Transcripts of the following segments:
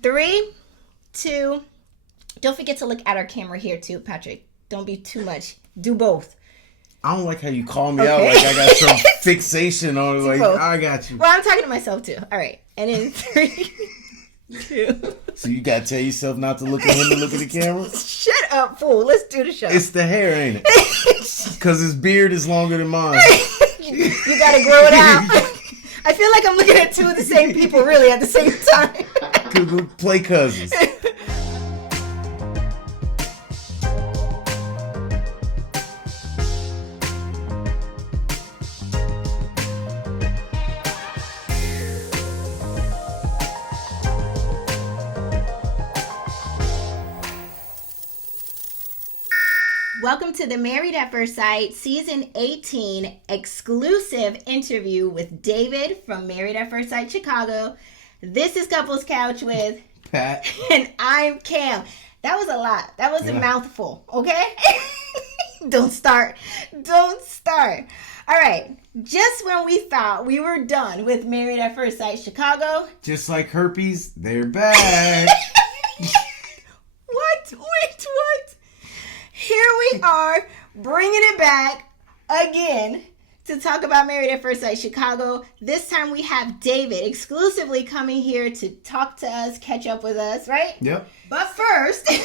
3, 2. Don't forget to look at our camera here too, Patrick. Don't be too much. Do both. I don't like how you call me out like I got some fixation on it. Like, both. I got you. Well, I'm talking to myself too. All right. And in 3, 2. So you got to tell yourself not to look at him and look at the camera? Shut up, fool. Let's do the show. It's the hair, ain't it? Because his beard is longer than mine. You got to grow it out. I feel like I'm looking at two of the same people really at the same time. Because we play cousins. Welcome to the Married at First Sight Season 18 exclusive interview with David from Married at First Sight Chicago. This is Couples Couch with Pat. And I'm Cam. That was a lot. That was a mouthful, okay? Don't start. All right. Just when we thought we were done with Married at First Sight Chicago. Just like herpes, they're back. What? Wait, what? Here we are, bringing it back again to talk about Married at First Sight Chicago. This time we have David exclusively coming here to talk to us, catch up with us, right? Yep. But first, be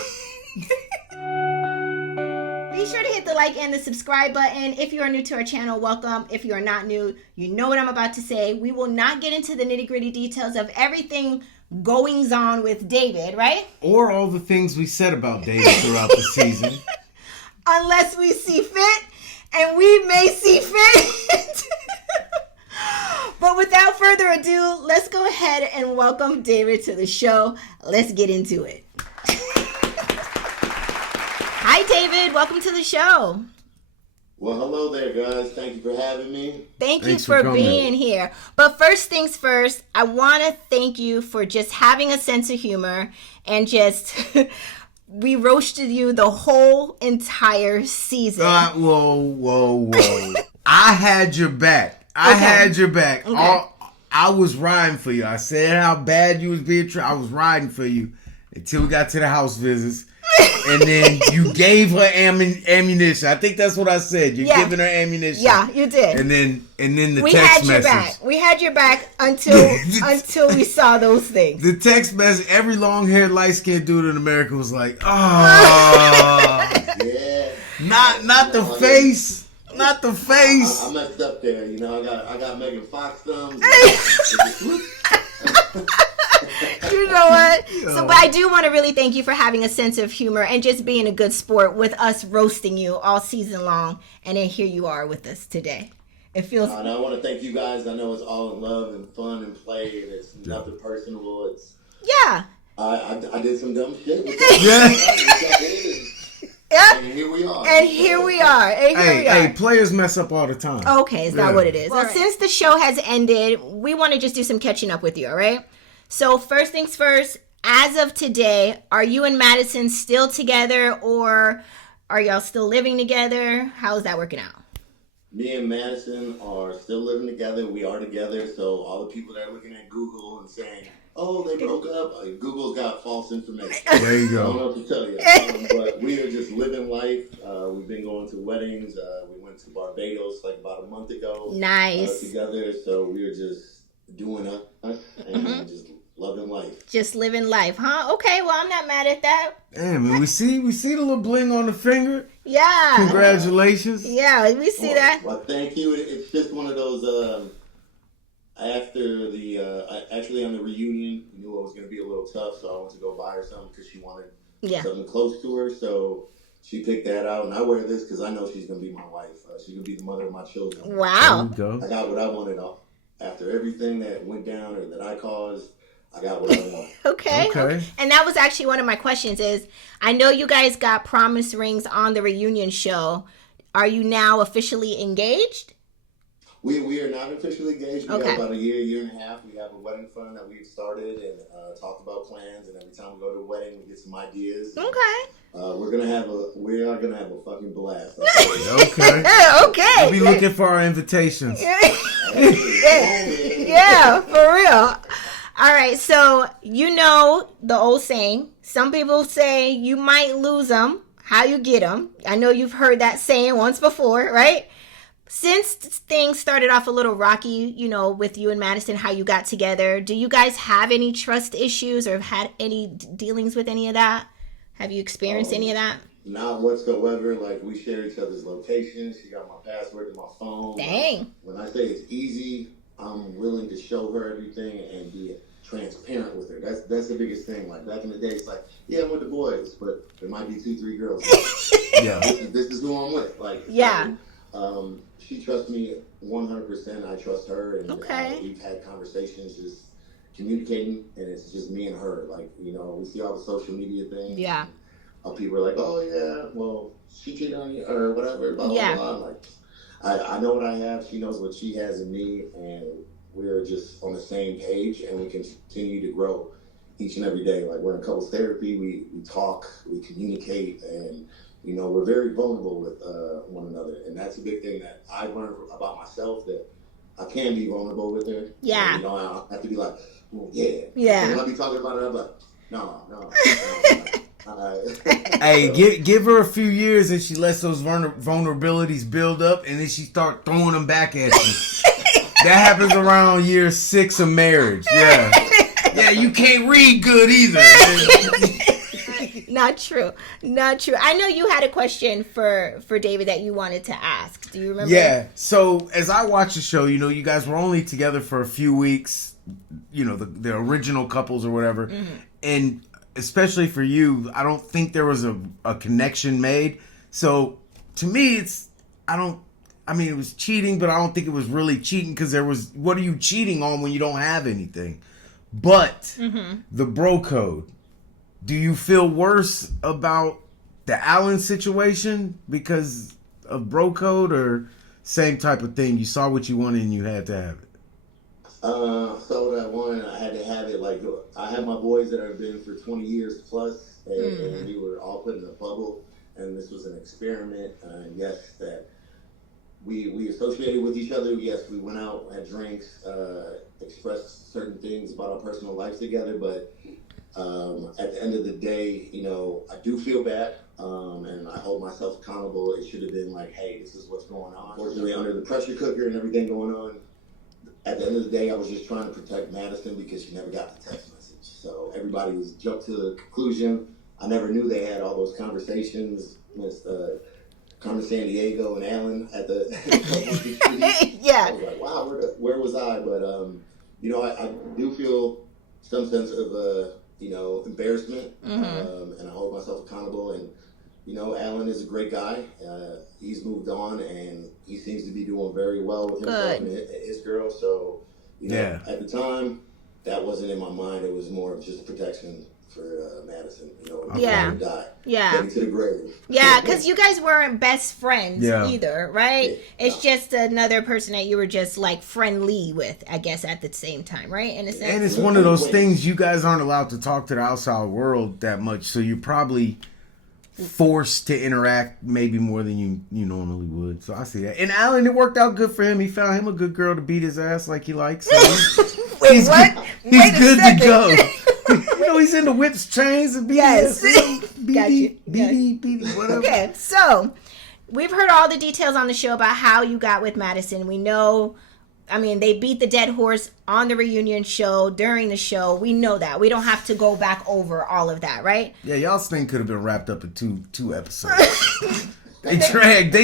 sure to hit the like and the subscribe button. If you are new to our channel, welcome. If you are not new, you know what I'm about to say. We will not get into the nitty-gritty details of everything goings on with David, right? Or all the things we said about David throughout the season. Unless we see fit, and we may see fit. But without further ado, let's go ahead and welcome David to the show. Let's get into it. Hi, David. Welcome to the show. Well, hello there, guys. Thank you for having me. Thank you for being here. But first things first, I want to thank you for just having a sense of humor and just... We roasted you the whole entire season. Whoa. I had your back. Okay. I was riding for you. I said how bad you was being treated. I was riding for you until we got to the house visits. And then you gave her ammunition. I think that's what I said. You're giving her ammunition. Yeah, you did. And then the text message. We had your back until we saw those things. The text message, every long-haired, light-skinned dude in America was like, oh. Yeah. Not the face. Not the face. I messed up there. You know, I got Megan Fox thumbs. You know what? So, but I do want to really thank you for having a sense of humor and just being a good sport with us roasting you all season long. And then here you are with us today. It feels... And I want to thank you guys. I know it's all in love and fun and play. And it's nothing personal. It's... Yeah. I did some dumb shit. Yeah. And here we are. Hey, players mess up all the time. Okay, is that what it is? Well, since the show has ended, we want to just do some catching up with you, all right? So first things first, as of today, are you and Madison still together or are y'all still living together? How is that working out? Me and Madison are still living together. We are together. So all the people that are looking at Google and saying, oh, they broke up, Google's got false information. There you go. I don't know what to tell you. But we are just living life. We've been going to weddings. We went to Barbados like about a month ago. Nice. Together. So we are just doing us and just loving life. Just living life, huh? Okay, well, I'm not mad at that. Damn, man, we see the little bling on the finger. Yeah. Congratulations. Yeah, we see that. Well, thank you. It's just one of those, after actually on the reunion, we knew it was going to be a little tough, so I went to go buy her something because she wanted something close to her, so she picked that out, and I wear this because I know she's going to be my wife. She's going to be the mother of my children. Wow. I got what I wanted after everything that went down or that I caused. I got what I want. Okay. And that was actually one of my questions is, I know you guys got promise rings on the reunion show. Are you now officially engaged? We are not officially engaged. We got about a year and a half. We have a wedding fund that we've started and talked about plans. And every time we go to a wedding, we get some ideas. Okay. We are gonna have a fucking blast. Okay. Okay. We'll be looking for our invitations. Yeah, for real. All right, so you know the old saying. Some people say you might lose them, how you get them. I know you've heard that saying once before, right? Since things started off a little rocky, you know, with you and Madison, how you got together, do you guys have any trust issues or have had any dealings with any of that? Have you experienced any of that? Not whatsoever. Like, we share each other's locations. She got my password to my phone. Dang. Like, when I say it's easy, I'm willing to show her everything and be transparent with her. That's the biggest thing. Like, back in the day, it's like, yeah, I'm with the boys, but there might be 2-3 girls. Yeah. This is who I'm with. Like, yeah. So, she trusts me 100%. I trust her, and okay. We've had conversations just communicating, and it's just me and her. Like, you know, we see all the social media things. Yeah. People are like, oh yeah, well, she cheated on you or whatever. Blah, yeah. Blah, blah. Like, I know what I have. She knows what she has in me, and we're just on the same page, and we continue to grow each and every day. Like, we're in couples therapy. We talk, we communicate, and you know, we're very vulnerable with one another, and that's a big thing that I've learned about myself, that I can be vulnerable with her. Yeah. You know, I don't have to be like, well, yeah. Yeah. When I be talking about her, I'm like, no. Hey, give her a few years and she lets those vulnerabilities build up, and then she start throwing them back at you. That happens around year 6 of marriage. Yeah, you can't read good either. Not true. I know you had a question for David that you wanted to ask. Do you remember? Yeah. So as I watched the show, you know, you guys were only together for a few weeks. You know, the original couples or whatever, and especially for you, I don't think there was a connection made. So to me, it was cheating, but I don't think it was really cheating, because what are you cheating on when you don't have anything? But the bro code. Do you feel worse about the Allen situation because of bro code, or same type of thing? You saw what you wanted and you had to have it. So what I wanted, I had to have it. Like, I have my boys that have been for 20 years plus, and we were all put in a bubble, and this was an experiment. Yes, that we associated with each other. Yes, we went out, had drinks, expressed certain things about our personal lives together, but at the end of the day, you know, I do feel bad, and I hold myself accountable. It should have been like, hey, this is what's going on. Unfortunately, under the pressure cooker and everything going on, at the end of the day, I was just trying to protect Madison because she never got the text message. So everybody was jumped to the conclusion. I never knew they had all those conversations with Carmen Sandiego and Alan at the yeah. I was like, wow, where was I? But you know, I do feel some sense of you know, embarrassment, and I hold myself accountable. And you know, Alan is a great guy. He's moved on, and he seems to be doing very well with himself and his girl. So, you know, at the time, that wasn't in my mind. It was more of just protection for Madison. You know, die. Getting to the grave. Yeah, because you guys weren't best friends either, right? Yeah. It's just another person that you were just like friendly with, I guess, at the same time, right? In a sense. And it's one of those things, you guys aren't allowed to talk to the outside world that much, so you're probably forced to interact maybe more than you normally would. So I see that. And Alan, it worked out good for him. He found him a good girl to beat his ass like he likes. So he's what? He's good to go. You know, he's into whips, chains, and BDS. BD, whatever. Okay, so we've heard all the details on the show about how you got with Madison. We know, I mean, they beat the dead horse on the reunion show, during the show. We know that. We don't have to go back over all of that, right? Yeah, y'all's thing could have been wrapped up in two episodes. They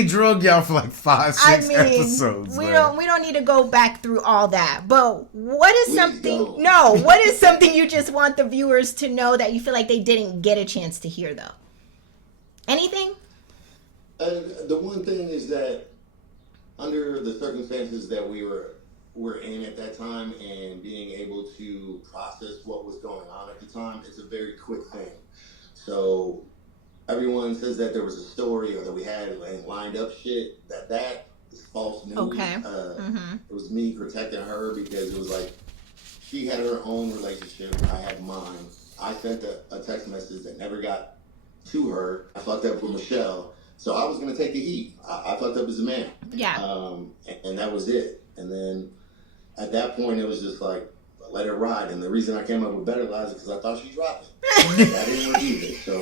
drug y'all for like 5-6 episodes. We don't need to go back through all that. But what is something you just want the viewers to know that you feel like they didn't get a chance to hear though? Anything? The one thing is that under the circumstances that we were in at that time, and being able to process what was going on at the time, it's a very quick thing. So everyone says that there was a story or that we had lined up shit. That is false news. Okay. It was me protecting her because it was like she had her own relationship. I had mine. I sent a text message that never got to her. I fucked up with Michelle. So I was going to take the heat. I fucked up as a man. Yeah. And that was it. And then at that point, it was just like, let it ride. And the reason I came up with Better Lies is because I thought she dropped it. I didn't believe it, so.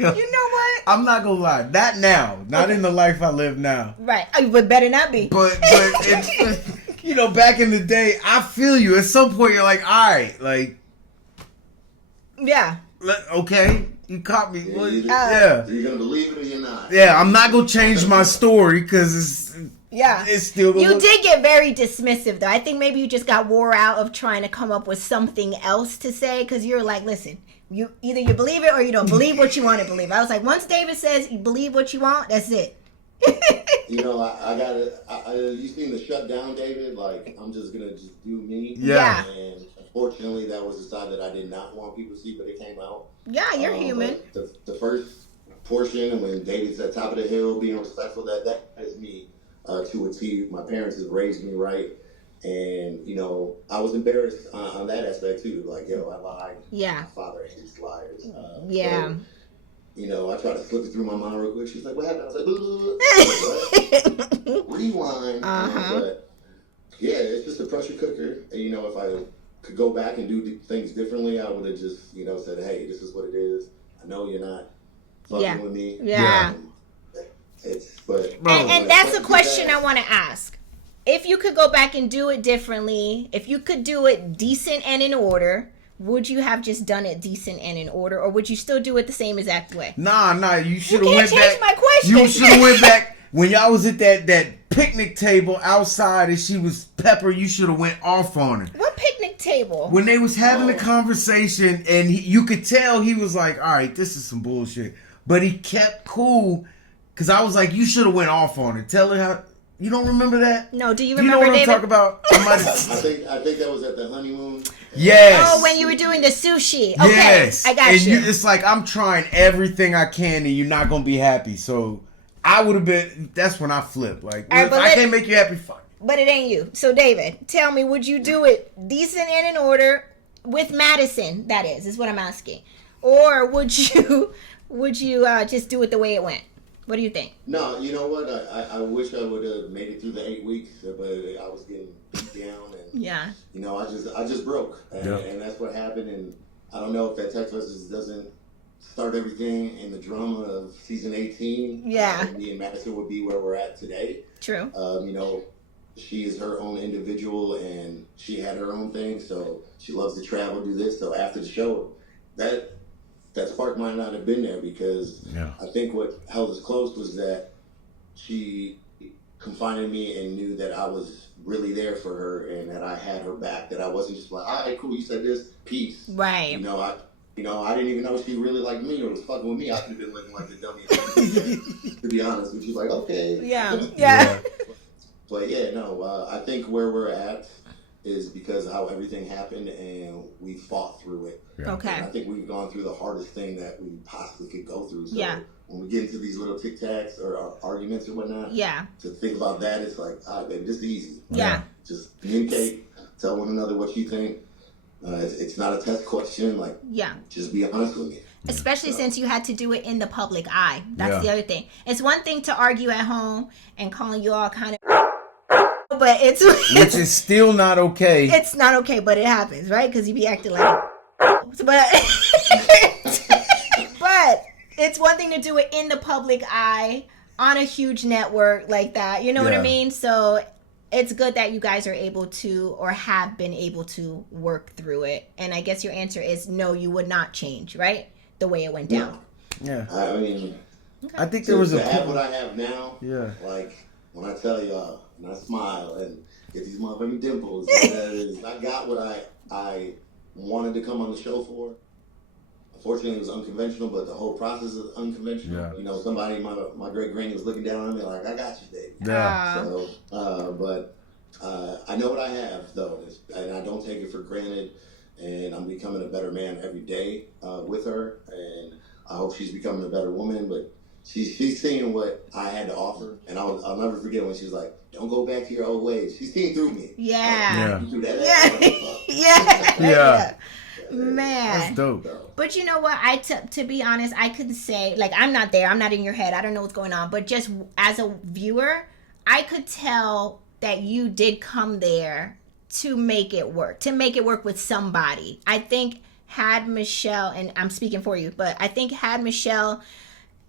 You know what? I'm not gonna lie. That now, not in the life I live now. Right, but better not be. But it's, you know, back in the day, I feel you. At some point, you're like, all right, like, yeah, okay, you caught me. Yeah. You're gonna believe it or you're not. Yeah, I'm not gonna change my story because it's still. You did get very dismissive, though. I think maybe you just got wore out of trying to come up with something else to say because you're like, listen, you either you believe it or you don't believe what you want to believe. I was like, once David says you believe what you want, that's it. You know, I gotta. You seen the shutdown, David? Like, I'm just gonna do me. Yeah. And unfortunately, that was the side that I did not want people to see, but it came out. Yeah, you're human. The first portion, when David's at top of the hill, being respectful, that is me to a T. My parents have raised me right, and you know, I was embarrassed on that aspect too. Like, yo, I lied. Yeah. My father hates liars. Yeah. So, you know, I tried to slip it through my mom real quick. She's like, "What happened?" I was like, "What? Rewind." But yeah, it's just a pressure cooker. And you know, if I could go back and do things differently, I would have just, you know, said, "Hey, this is what it is. I know you're not fucking with me." Yeah. And that's a question I want to ask. If you could go back and do it differently, if you could do it decent and in order, would you have just done it decent and in order, or would you still do it the same exact way? Nah. You should have went back. You can't change my question. You should have went back when y'all was at that picnic table outside, and she was Pepper. You should have went off on her. What picnic table? When they was having a conversation, and you could tell he was like, "All right, this is some bullshit," but he kept cool because I was like, "You should have went off on her. Tell her how." You don't remember that? No. Do you remember? remember? You know what David? I'm talking about? I think that was at the honeymoon. Yes. Oh, when you were doing the sushi. Okay, yes. I got and you. It's like, I'm trying everything I can and you're not going to be happy. So I would have been, that's when I flip. Like, if I can't make you happy, fuck. But it ain't you. So, David, tell me, would you do it decent and in order with Madison, that is what I'm asking. Or would you just do it the way it went? What do you think? No, you know what? I wish I would have made it through the 8 weeks, but I was getting beat down, and you know, I just broke, and that's what happened. And I don't know if that text message doesn't start everything in the drama of season 18. Yeah, me and Madison would be where we're at today. True. You know, she is her own individual, and she had her own thing, so she loves to travel, do this. So after the show, that spark might not have been there, because I think what held us close was that she confided me and knew that I was really there for her and that I had her back, that I wasn't just like, all right, cool, you said this, peace. Right. You know, I didn't even know she really liked me or was fucking with me. I could have been looking like the dummy, to be honest. But she's like, okay. Yeah. But yeah, no, I think where we're at is because of how everything happened and we fought through it. Yeah. Okay. And I think we've gone through the hardest thing that we possibly could go through. So when we get into these little tic-tacs or arguments or whatnot, to think about that, it's like, all right, baby, this is easy. Yeah. Just communicate, tell one another what you think. It's not a test question. Like, just be honest with me. Especially since you had to do it in the public eye. That's the other thing. It's one thing to argue at home and calling you all kind of... But which is still not okay. It's not okay, but it happens, right? Because you be acting like... But it's one thing to do it in the public eye on a huge network like that. You know what I mean? So it's good that you guys are able to, or have been able to, work through it. And I guess your answer is no, you would not change, right? The way it went down. Yeah. I mean, I think there was to have what I have now. Yeah. Like when I tell y'all and I smile and get these motherfucking dimples, I got what I wanted to come on the show for. Unfortunately, it was unconventional, but the whole process is unconventional. Yeah. You know, somebody, my great granny was looking down on me like, I got you, baby. Yeah. So, but I know what I have, though, and I don't take it for granted. And I'm becoming a better man every day with her, and I hope she's becoming a better woman. But she's seeing what I had to offer, and I'll never forget when she was like, "Don't go back to your old ways." She's seen through me. Yeah. You do that. Yeah. Man, that's dope. But you know what? To be honest, I could say, like, I'm not there. I'm not in your head. I don't know what's going on. But just as a viewer, I could tell that you did come there to make it work with somebody. I think had Michelle, and I'm speaking for you, but I think had Michelle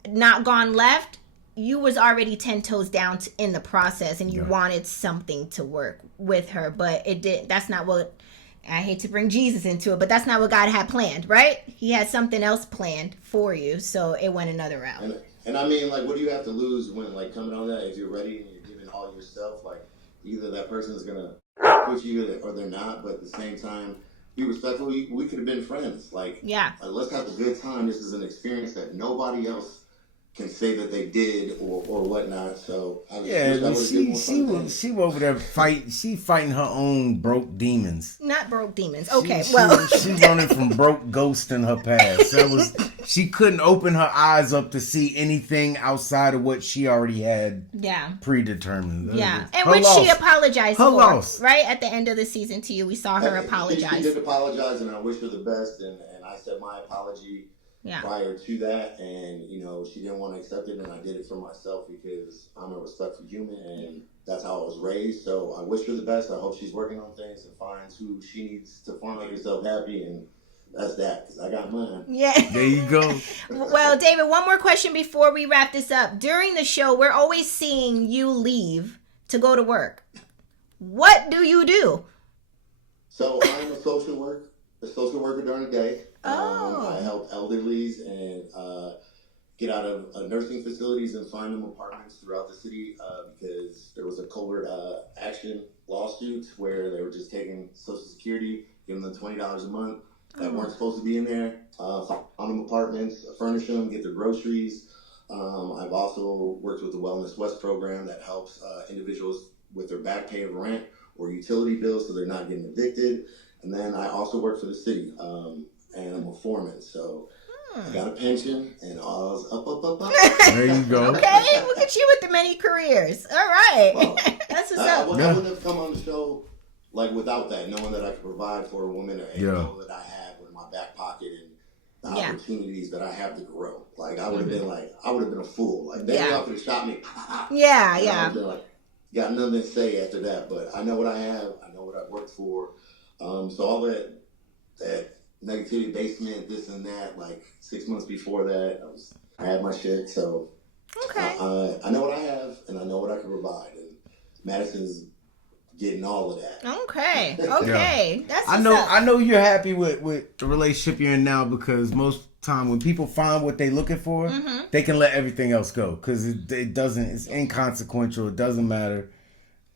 not gone left, you was already 10 toes down in the process, and you wanted something to work with her, but it did. That's not what, I hate to bring Jesus into it, but that's not what God had planned, right? He had something else planned for you, so it went another route. And I mean, like, what do you have to lose when, like, coming on that? If you're ready and you're giving all yourself, like, either that person is gonna quit you or they're not. But at the same time, be respectful. We could have been friends. Like, let's have a good time. This is an experience that nobody else can say that they did or whatnot. So she over there fighting her own broke demons. Not broke demons. Okay, she running from broke ghosts in her past. She couldn't open her eyes up to see anything outside of what she already had predetermined. And which she apologized for. Right at the end of the season to you, we saw her apologize. She did apologize, and I wish her the best. And I said my apology prior to that, and she didn't want to accept it, and I did it for myselful because I'm a respectful human, and that's how I was raised. So I wish her the best. I hope she's working on things and finds who she needs to find, make herself happy, and that's that, because I got mine. Yeah. There you go. Well, David, one more question before we wrap this up. During the show, we're always seeing you leave to go to work. What do you do? So I'm a social worker during the day. I help elderlies and get out of nursing facilities and find them apartments throughout the city because there was a covert action lawsuit where they were just taking Social Security, giving them $20 a month that weren't supposed to be in there, find them apartments, furnish them, get their groceries. I've also worked with the Wellness West program that helps individuals with their back pay of rent or utility bills so they're not getting evicted. And then I also work for the city. And I'm a foreman, so I got a pension, and all's up. There you go. Okay, look at you with the many careers. All right. Well, that's what's up. I wouldn't have come on the show like without that, knowing that I could provide for a woman and know that I have in my back pocket and the opportunities that I have to grow. Like, I would have been a fool. Like, they could have shot me. I would have been like, got nothing to say after that, but I know what I have. I know what I've worked for. So all that negativity basement, this and that, like 6 months before that, I had my shit. So I know what I have, and I know what I can provide, and Madison's getting all of that. Okay. That's I know you're happy with the relationship you're in now, because most time when people find what they're looking for, they can let everything else go because it's inconsequential. It doesn't matter.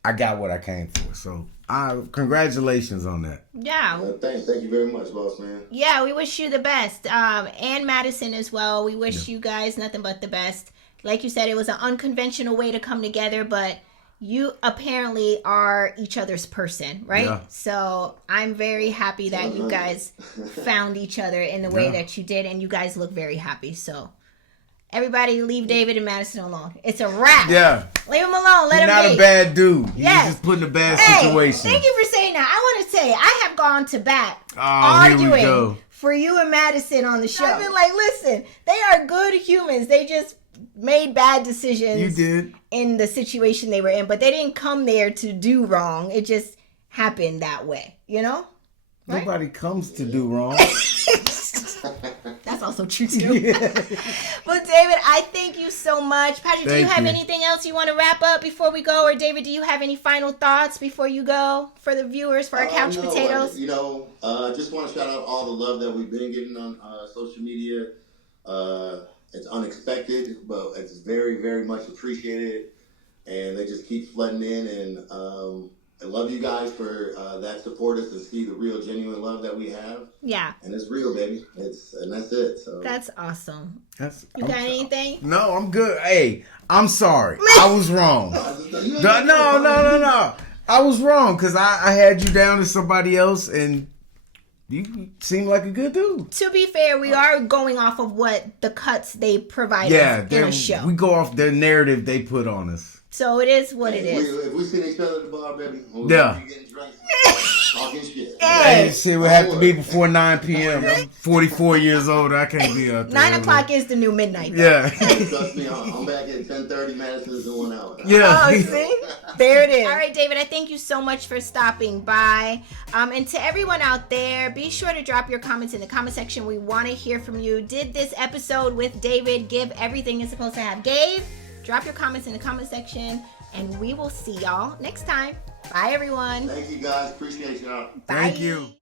I got what I came for, so. Congratulations on that. Yeah. Thank you very much, boss man. Yeah, we wish you the best. And Madison as well. We wish you guys nothing but the best. Like you said, it was an unconventional way to come together, but you apparently are each other's person, right? Yeah. So I'm very happy that you guys found each other in the way that you did, and you guys look very happy. So everybody leave David and Madison alone. It's a wrap. Yeah. Leave him alone. Let him be. He's not a bad dude. He's just put in a bad situation. Thank you for saying that. I want to say, I have gone to bat arguing for you and Madison on the show. I've been like, listen, they are good humans. They just made bad decisions. You did. In the situation they were in. But they didn't come there to do wrong. It just happened that way. You know? Right? Nobody comes to do wrong. That's also true too. Yeah. But David, I thank you so much. Patrick, do you have anything else you want to wrap up before we go? Or David, do you have any final thoughts before you go for the viewers, for our couch potatoes? Just want to shout out all the love that we've been getting on social media. It's unexpected, but it's very, very much appreciated. And they just keep flooding in, and I love you guys for that support us and see the real, genuine love that we have. Yeah. And it's real, baby. And that's it. So that's awesome. You got anything? No, I'm good. Hey, I'm sorry. I was wrong. No. I was wrong because I had you down as somebody else, and you seem like a good dude. To be fair, we are going off of what the cuts they provide us in a show. We go off the narrative they put on us. So it is what it is. If we see each other at the bar, baby, we'll be getting drinks, talking shit. Hey, shit would have to be before 9 p.m. I'm 44 years old. I can't be out there. 9 o'clock is the new midnight. Though. Yeah. Trust me, I'm back at 10:30. Madison's in 1 hour. Yeah. Oh, see? There it is. All right, David, I thank you so much for stopping by. And to everyone out there, be sure to drop your comments in the comment section. We want to hear from you. Did this episode with David give everything it's supposed to have? Dave, drop your comments in the comment section, and we will see y'all next time. Bye, everyone. Thank you, guys. Appreciate y'all. Bye. Thank you.